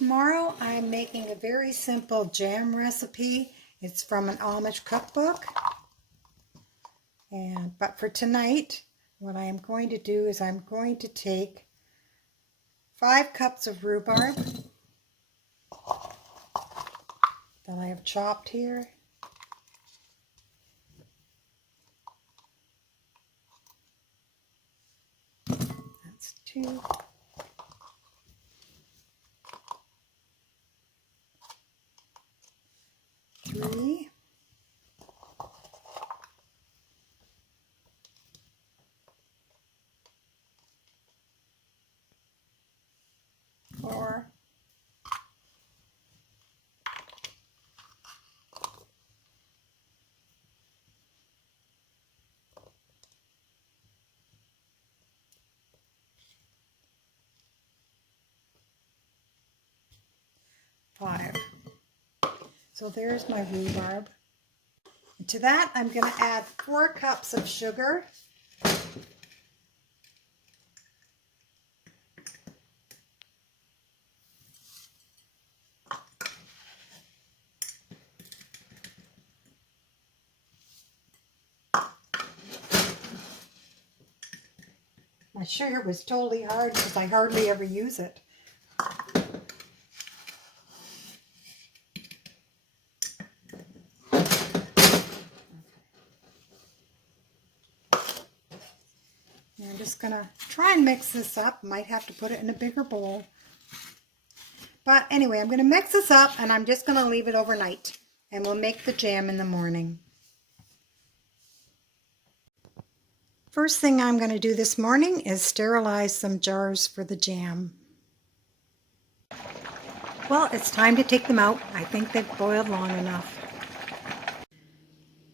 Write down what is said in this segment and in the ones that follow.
Tomorrow I'm making a very simple jam recipe. It's from an Amish cookbook. But for tonight, what I'm going to do is I'm going to take 5 cups of rhubarb that I have chopped here. That's 2. 3. 4. 5. So there's my rhubarb. And to that I'm going to add 4 cups of sugar. My sugar was totally hard because I hardly ever use it. I'm just going to try and mix this up. Might have to put it in a bigger bowl. But anyway, I'm going to mix this up and I'm just going to leave it overnight. And we'll make the jam in the morning. First thing I'm going to do this morning is sterilize some jars for the jam. Well, it's time to take them out. I think they've boiled long enough.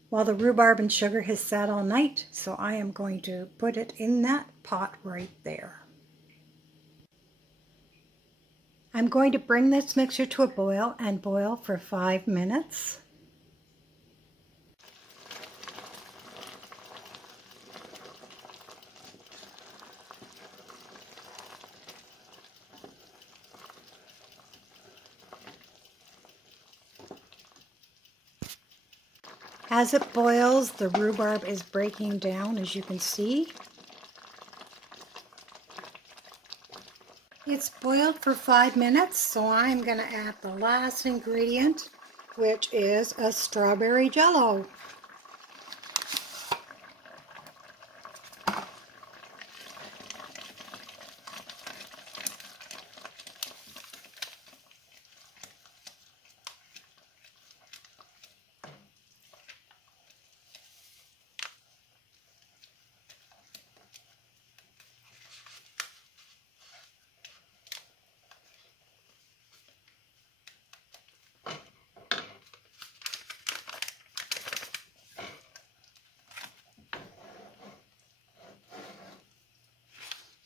Well, the rhubarb and sugar has sat all night, so I am going to put it in that pot right there. I'm going to bring this mixture to a boil and boil for 5 minutes. As it boils, the rhubarb is breaking down, as you can see. It's boiled for 5 minutes, so I'm going to add the last ingredient, which is a strawberry jello.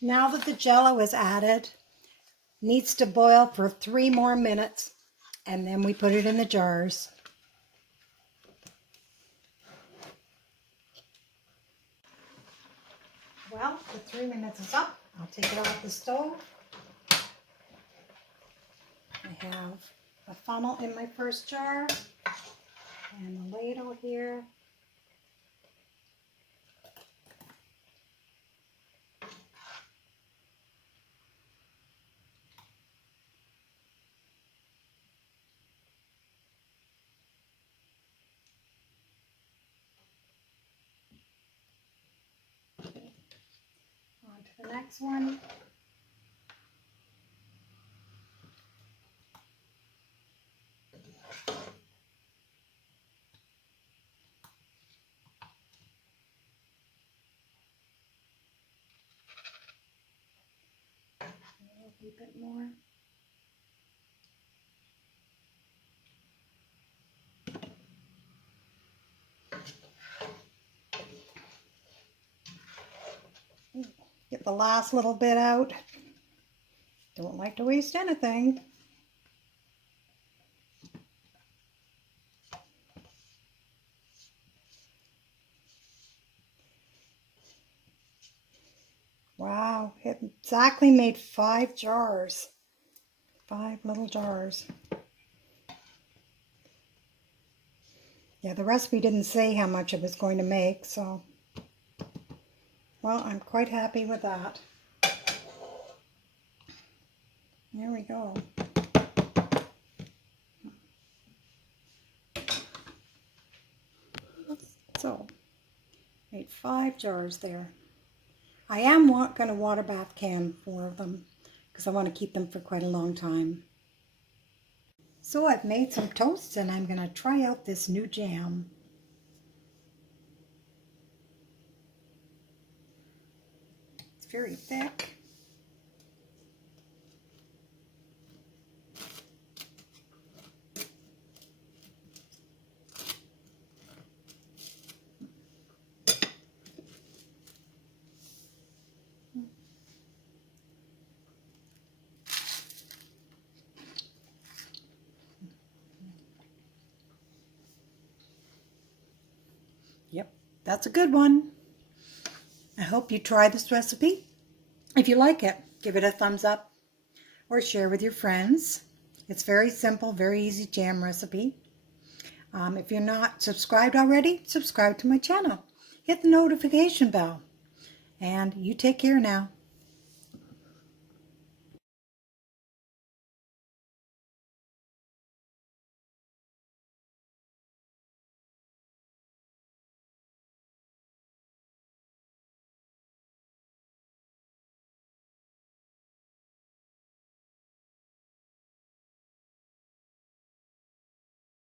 Now that the jello is added, needs to boil for 3 more minutes, and then we put it in the jars. Well, the 3 minutes is up. I'll take it off the stove. I have a funnel in my first jar and a ladle here. On to the next one. A little bit more. Get the last little bit out. Don't like to waste anything. Wow, it exactly made 5 jars. 5 little jars. Yeah, the recipe didn't say how much it was going to make, so, well, I'm quite happy with that. There we go. So, made 5 jars there. I am going to water bath can 4 of them because I want to keep them for quite a long time. So I've made some toast and I'm going to try out this new jam. It's very thick. Yep, that's a good one. I hope you try this recipe. If you like it, give it a thumbs up or share with your friends. It's very simple, very easy jam recipe. If you're not subscribed already, subscribe to my channel. Hit the notification bell. And you take care now.